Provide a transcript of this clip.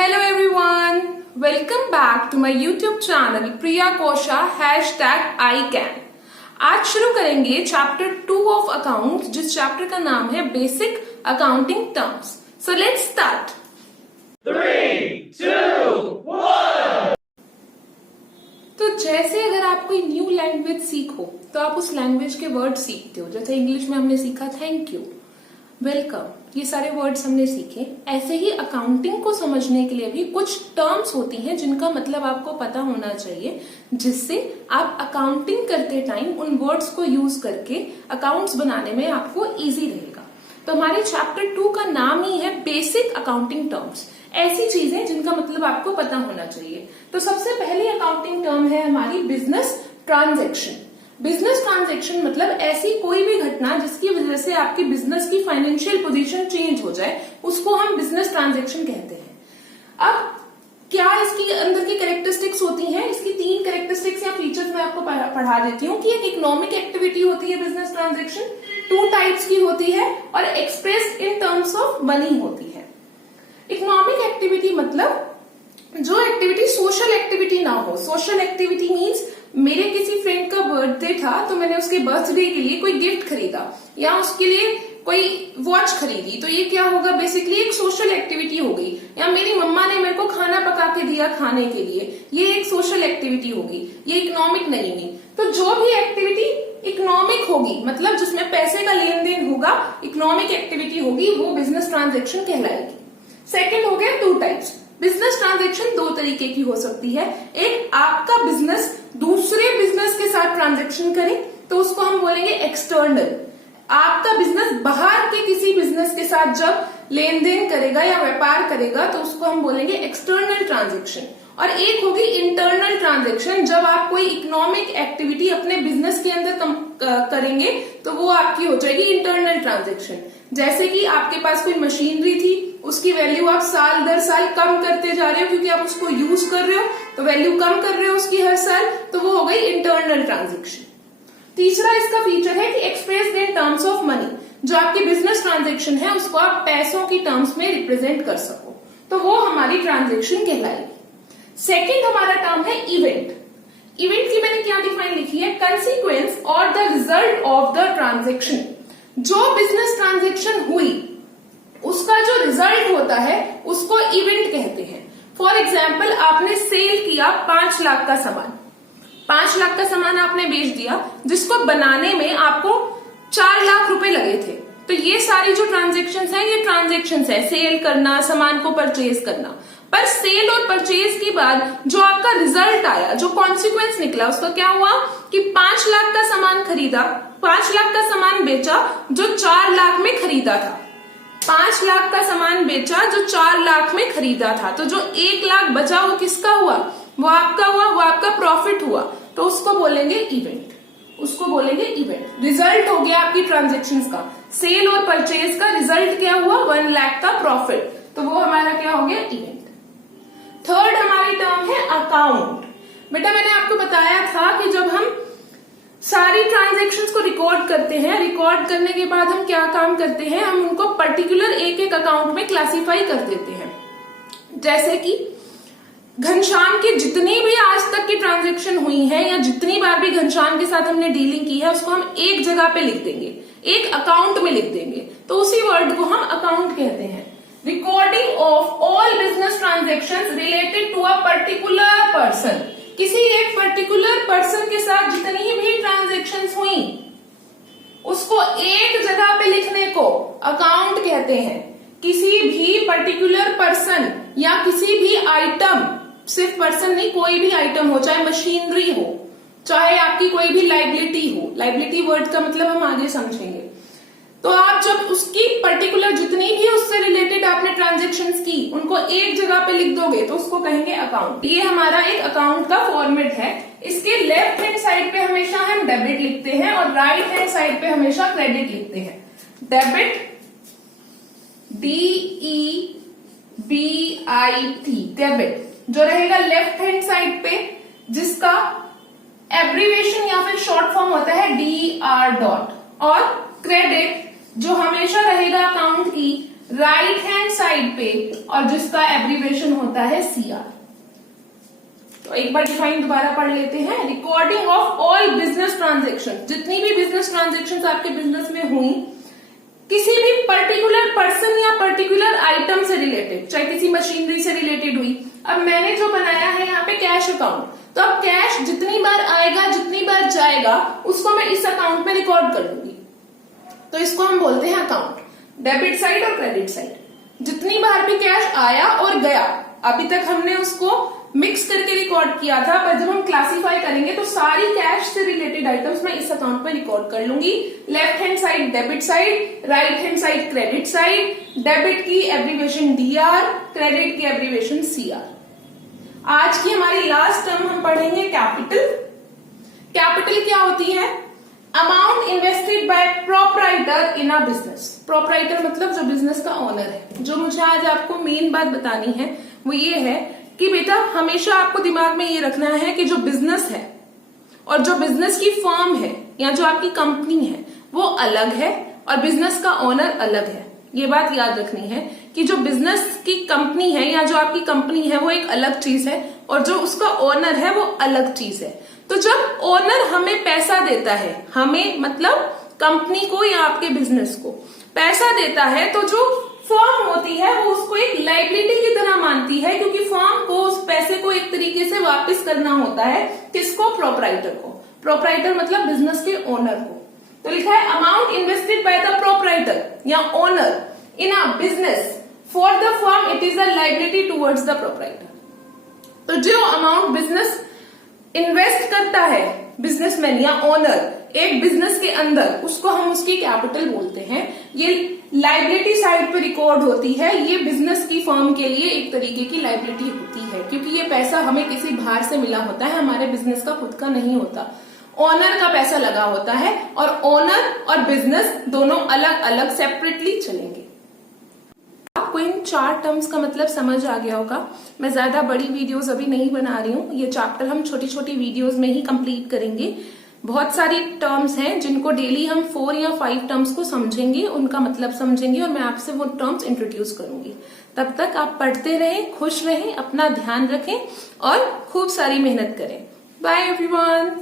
Hello everyone, welcome back to my YouTube channel Priya Kosha #ICAN। आज शुरू करेंगे chapter 2 of accounts, जिस chapter का नाम है basic accounting terms. So let's start. 3, 2, 1। तो जैसे अगर आप कोई न्यू लैंग्वेज सीखो तो आप उस लैंग्वेज के वर्ड सीखते हो। जैसे इंग्लिश में हमने सीखा थैंक यू, वेलकम, ये सारे वर्ड्स हमने सीखे। ऐसे ही अकाउंटिंग को समझने के लिए भी कुछ टर्म्स होती हैं जिनका मतलब आपको पता होना चाहिए, जिससे आप अकाउंटिंग करते टाइम उन वर्ड्स को यूज करके अकाउंट्स बनाने में आपको इजी रहेगा। तो हमारे चैप्टर 2 का नाम ही है बेसिक अकाउंटिंग टर्म्स, ऐसी चीजें जिनका मतलब आपको पता होना चाहिए। तो सबसे पहली अकाउंटिंग टर्म है हमारी बिजनेस ट्रांजैक्शन। बिजनेस ट्रांजैक्शन मतलब ऐसी कोई भी घटना जिसकी वजह से आपकी बिजनेस की फाइनेंशियल पोजीशन चेंज हो जाए, उसको हम बिजनेस ट्रांजैक्शन कहते हैं। अब क्या इसकी अंदर की कैरेक्टरिस्टिक्स होती हैं? इसकी 3 कैरेक्टरिस्टिक्स या फीचर्स मैं आपको पढ़ा देती हूँ कि एक इकोनॉमिक एक्टिविटी होती है बिजनेस ट्रांजैक्शन, 2 टाइप्स की होती है और express in terms of money होती है। इकोनॉमिक एक्टिविटी मतलब जो एक्टिविटी सोशल एक्टिविटी ना हो। सोशल एक्टिविटी मीन्स मेरे किसी फ्रेंड का बर्थडे था तो मैंने उसके बर्थडे के लिए कोई गिफ्ट खरीदा या उसके लिए कोई वॉच खरीदी, तो ये क्या होगा? बेसिकली एक सोशल एक्टिविटी हो गई। या मेरी मम्मा ने मेरे को खाना पका के दिया खाने के लिए, ये एक सोशल एक्टिविटी होगी, ये इकोनॉमिक नहीं हुई। तो जो भी एक्टिविटी इकोनॉमिक होगी, मतलब जिसमें पैसे का लेन देन होगा, इकोनॉमिक एक्टिविटी होगी, वो बिजनेस ट्रांजेक्शन कहलाएगी। सेकेंड हो गया 2 टाइप्स। बिजनेस ट्रांजैक्शन 2 तरीके की हो सकती है। एक, आपका बिजनेस दूसरे बिजनेस के साथ ट्रांजैक्शन करे तो उसको हम बोलेंगे एक्सटर्नल। आपका बिजनेस बाहर के किसी बिजनेस के साथ जब लेन देन करेगा या व्यापार करेगा तो उसको हम बोलेंगे एक्सटर्नल ट्रांजैक्शन। और एक होगी इंटरनल ट्रांजैक्शन, जब आप कोई इकोनॉमिक एक्टिविटी अपने बिजनेस के अंदर करेंगे तो वो आपकी हो जाएगी इंटरनल ट्रांजैक्शन। जैसे कि आपके पास कोई मशीनरी थी, उसकी वैल्यू आप साल दर साल कम करते जा रहे हो क्योंकि आप उसको यूज कर रहे हो, तो वैल्यू कम कर रहे हो उसकी हर साल, तो वो हो गई इंटरनल ट्रांजैक्शन। तीसरा इसका फीचर है कि expressed in terms of money, जो आपकी बिजनेस ट्रांजैक्शन है उसको आप पैसों की टर्म्स में रिप्रेजेंट कर सको, तो वो हमारी ट्रांजैक्शन कहलाएगी। सेकेंड हमारा टर्म है इवेंट। इवेंट की मैंने क्या डिफाइन लिखी है? कंसिक्वेंस और the result of the transaction. जो बिजनेस ट्रांजैक्शन हुई उसका जो रिजल्ट होता है उसको इवेंट कहते हैं। फॉर एग्जाम्पल, आपने सेल किया 5 लाख का सामान, 5 लाख का सामान आपने बेच दिया, जिसको बनाने में आपको 4 लाख रुपए लगे थे। तो ये सारी जो ट्रांजेक्शन्स हैं, ये ट्रांजेक्शन्स है, सेल करना, सामान को परचेज करना। पर सेल और परचेज के बाद जो आपका रिजल्ट आया, जो कॉन्सिक्वेंस निकला, उसका क्या हुआ कि 5 लाख का सामान खरीदा, 5 लाख का सामान बेचा जो 4 लाख में खरीदा था। 5 लाख का सामान बेचा जो 4 लाख में खरीदा था, तो जो 1 लाख बचा वो किसका हुआ? वो आपका हुआ, वो आपका प्रॉफिट हुआ। तो उसको बोलेंगे इवेंट, उसको बोलेंगे इवेंट। रिजल्ट हो गया आपकी ट्रांजेक्शन्स का, सेल और परचेज का रिजल्ट क्या हुआ? 1 लाख का प्रॉफिट, तो वो हमारा क्या हो गया? इवेंट। थर्ड हमारी टर्म है अकाउंट। बेटा मैंने आपको बताया था कि जब हम सारी ट्रांजैक्शंस को रिकॉर्ड करते हैं, रिकॉर्ड करने के बाद हम क्या काम करते हैं? हम उनको पर्टिकुलर एक अकाउंट में क्लासिफाई कर देते हैं। जैसे कि घनश्याम की जितनी भी आज तक की ट्रांजैक्शन हुई है या जितनी बार भी घनश्याम के साथ हमने डीलिंग की है, उसको हम एक जगह पे लिख देंगे, एक अकाउंट में लिख देंगे, तो उसी वर्ड को हम अकाउंट कहते हैं। Recording of all business transactions related to a particular person. किसी एक पर्टिकुलर पर्सन के साथ जितनी भी ट्रांजैक्शंस हुई उसको एक जगह पे लिखने को अकाउंट कहते हैं। किसी भी पर्टिकुलर पर्सन या किसी भी आइटम, सिर्फ पर्सन नहीं, कोई भी आइटम हो, चाहे मशीनरी हो, चाहे आपकी कोई भी लाइबिलिटी हो, लाइबिलिटी वर्ड का मतलब हम आगे समझेंगे। तो आप जब उसकी पर्टिकुलर जितनी भी उससे रिलेटेड आपने ट्रांजैक्शंस की उनको एक जगह पे लिख दोगे तो उसको कहेंगे अकाउंट। ये हमारा एक अकाउंट का फॉर्मेट है। इसके लेफ्ट हैंड साइड पे हमेशा हम डेबिट लिखते हैं और राइट हैंड साइड पे हमेशा क्रेडिट लिखते हैं। डेबिट, DEBIT, डेबिट जो रहेगा लेफ्ट हैंड साइड पे, जिसका एब्रीवेशन या फिर शॉर्ट फॉर्म होता है DR डॉट, और क्रेडिट जो हमेशा रहेगा अकाउंट की राइट हैंड साइड पे और जिसका एब्रीवेशन होता है CR। तो एक बार डिफाइन दोबारा पढ़ लेते हैं। Recording of all business transaction, जितनी भी बिजनेस ट्रांजेक्शन आपके बिजनेस में हुई किसी भी पर्टिकुलर पर्सन या पर्टिकुलर आइटम से रिलेटेड, चाहे किसी मशीनरी से रिलेटेड हुई। अब मैंने जो बनाया है यहाँ पे कैश अकाउंट, तो अब कैश जितनी बार आएगा जितनी बार जाएगा उसको मैं इस अकाउंट में रिकॉर्ड कर लूंगी, तो इसको हम बोलते हैं अकाउंट। डेबिट साइड और क्रेडिट साइड, जितनी बार भी कैश आया और गया, अभी तक हमने उसको मिक्स करके रिकॉर्ड किया था, पर जब हम क्लासिफाई करेंगे तो सारी कैश से रिलेटेड आइटम्स मैं इस अकाउंट में रिकॉर्ड कर लूंगी। Left hand side debit side, right hand side credit side. Debit की एब्रीवेशन DR, क्रेडिट की एब्रीवेशन CR। आज की हमारी लास्ट टर्म हम पढ़ेंगे कैपिटल। कैपिटल क्या होती है? Amount invested bye proprietor in a business. Proprietor मतलब जो बिजनेस का ओनर है। जो मुझे आज आपको मेन बात बतानी है वो ये है कि बेटा हमेशा आपको दिमाग में ये रखना है कि जो बिजनेस है और जो बिजनेस की फर्म है या जो आपकी कंपनी है वो अलग है और बिजनेस का ओनर अलग है। ये बात याद रखनी है कि जो बिजनेस की कंपनी है या जो आपकी कंपनी है वो एक अलग चीज है और जो उसका ओनर है वो अलग चीज है। तो जब ओनर हमें पैसा देता है, हमें मतलब कंपनी को या आपके बिजनेस को पैसा देता है, तो जो फर्म होती है वो उसको एक लायबिलिटी की तरह मानती है, क्योंकि फर्म को उस पैसे को एक तरीके से वापस करना होता है। किसको? प्रोप्राइटर को। प्रोप्राइटर मतलब बिजनेस के ओनर को। तो लिखा है amount invested by the proprietor या owner in a business for the firm, it is a liability towards the proprietor. तो जो अमाउंट बिजनेस इन्वेस्ट करता है, बिजनेसमैन या ओनर एक बिजनेस के अंदर, उसको हम उसकी कैपिटल बोलते हैं। ये लायबिलिटी साइड पे रिकॉर्ड होती है। ये बिजनेस की फर्म के लिए एक तरीके की लायबिलिटी होती है, क्योंकि ये पैसा हमें किसी बाहर से मिला होता है, हमारे बिजनेस का खुद का नहीं होता। ओनर का पैसा लगा होता है और ओनर और बिजनेस दोनों अलग अलग सेपरेटली चलेंगे। आपको इन 4 टर्म्स का मतलब समझ आ गया होगा। मैं ज्यादा बड़ी वीडियोस अभी नहीं बना रही हूँ, ये चैप्टर हम छोटी छोटी वीडियोस में ही कंप्लीट करेंगे। बहुत सारी टर्म्स हैं जिनको डेली हम 4 या 5 टर्म्स को समझेंगे, उनका मतलब समझेंगे और मैं आपसे वो टर्म्स इंट्रोड्यूस करूंगी। तब तक आप पढ़ते रहें, खुश रहें, अपना ध्यान रखें और खूब सारी मेहनत करें। Bye everyone.